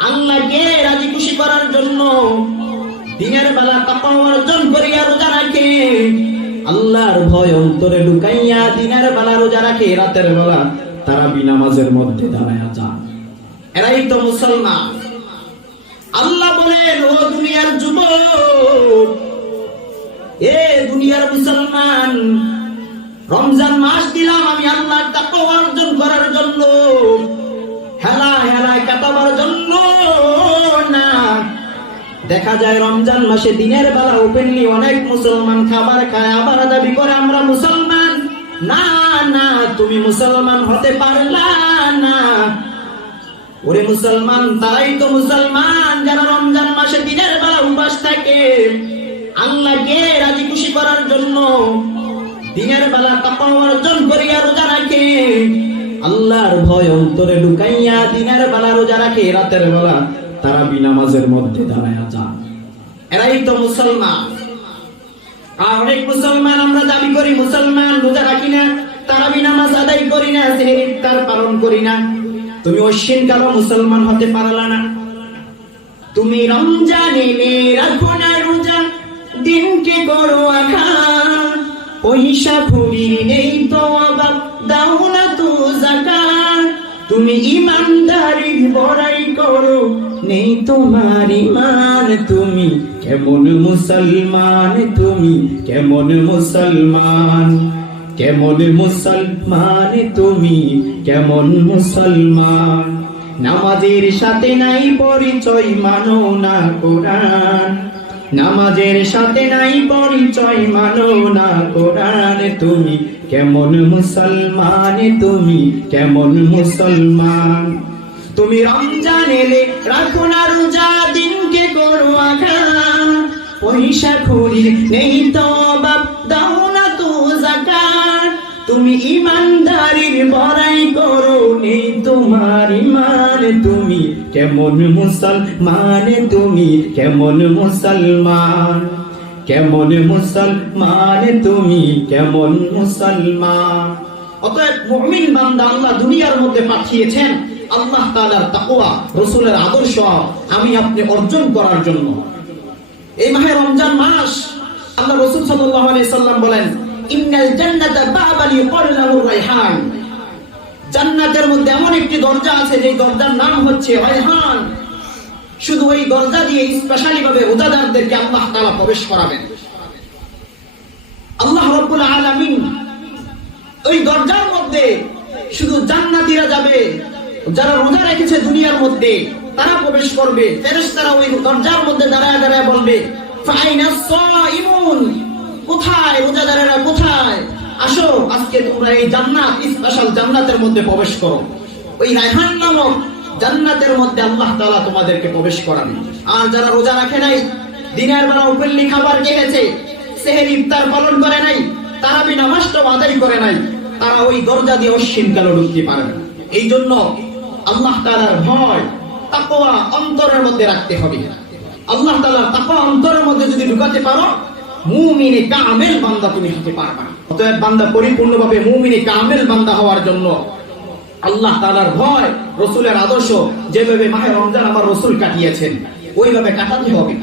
আল্লাহকে রাজি খুশি করার জন্য দিনের বেলা তাকওয়া অর্জন করিয়া রোজা রাখে। আল্লাহর ভয় অন্তরে লুকাইয়া দিনের বেলা রোজা রাখে, রাতের বেলা তারা বিনামাজের মধ্যে দাঁড়ায়া যান। এরাই তো মুসলমান। আল্লাহ বলেন, ও দুনিয়ার যুবক, এ দুনিয়ার মুসলমান, রমজান মাস দিলাম আমি আল্লাহর তাকওয়া অর্জন করার জন্য। দেখা যায় রমজান মাসে দিনের বেলা ওপেনলি অনেক মুসলমান খাবার খায়, আবার দাবি করে আমরা মুসলমান। না না, তুমি মুসলমান হতে পারলা না। ওরে মুসলমান, তারাই তো মুসলমান। যারা রমজান মাসে দিনের বেলা উপাস থাকে, আল্লাহকে রাজি খুশি করার জন্য দিনের বেলা তাকওয়া অর্জন করিয়া রোজা রাখে। আল্লাহর ভয় অন্তরে লুকাইয়া দিনের বেলা রোজা রাখে, রাতের বেলা তারা বিনামাজের মধ্যে দাঁড়ায়া যান। এরাই তো মুসলমান। আর অনেক মুসলমান আমরা দাবি করি, মুসলমান রোজা রাখি না তারাবি নামাজ আদায় করি না পালন করি না। তুমি অশ্বিন মুসলমান হতে পারলা না। তুমি রাখো না রোজা, দিনকে আখা। পয়সা নেই তো দাও না তো জাকাত। তুমি ইমানদারি বড়াই করো নেই তোমার ইমান তুমি। কেমন মুসলমান তুমি? কেমন মুসলমান? কেমন মুসলমান তুমি? কেমন মুসলমান? নামাজের সাথে নাই পরিচয়, মানো না কোরআন। নামাজের সাথে নাই পরিচয়, মানো না কোরআন। তুমি কেমন মুসলমান তুমি? কেমন মুসলমান? তুমি রমজান এলে রাখো না রোজা, দিনকে করো আঘা পয়সা খুরির নেই তো বাপ দাও না তো জাকাত তুমি ইমানদারির বড়াই করো, নেই তোমার ইমান। তুমি কেমন মুসলমান, তুমি কেমন মুসলমান। কেমন মুসলমান, তুমি কেমন মুসলমান। অতএব মুমিন বান্দা আল্লাহ দুনিয়ার মধ্যে পাঠিয়েছেন। আল্লাহ তাআলার তাকওয়া, রাসূলের আদর্শ আমি আপনি অর্জন করার জন্য। এই মাহে রমজান মাস, আল্লাহ রাসূল সাল্লাম বলেন শুধু ওই দরজা দিয়ে স্পেশালি ভাবে প্রবেশ করাবেন। আল্লাহ আলামিন ওই দরজার মধ্যে শুধু জান্নাতীরা যাবে যারা রোজা রেখেছে দুনিয়ার মধ্যে, তারা প্রবেশ করবে। ফেরেস তারা ওই দরজার মধ্যে দাঁড়ায় দাঁড়ায় বলবে কোথায় রোজাদারেরা, কোথায়? আসো, আজকে তোমরা এই জান্নাত স্পেশাল জান্নাতের মধ্যে প্রবেশ করো। ওই রায়হান নামক জান্নাতের মধ্যে আল্লাহ তালা তোমাদেরকে প্রবেশ করান। আর যারা রোজা রাখে নাই, দিনের বেলা উপেল্লি খাবার খেয়েছে, সেহের ইফতার পালন করে নাই তারা বিনা নামাজটাও আদায় করে নাই, তারা ওই দরজা দিয়ে অশ্বিন কালো ঢুকতে পারবে এই জন্য আল্লাহ তালার ভয় তাকোয়া অন্তরের মধ্যে রাখতে হবে। আল্লাহ তালার তাকোয়া অন্তরের মধ্যে যদি ঢুকাতে পারো, মুমিনে কামেল বান্দা তুমি হতে পারবা অতএব বান্দা পরিপূর্ণভাবে মুমিনে কামেল বান্দা হওয়ার জন্য আল্লাহ তালার ভয়, রসুলের আদর্শ যেভাবে মাহে রমজান আমার রসুল কাটিয়েছেন, ওইভাবে কাটাতে হবে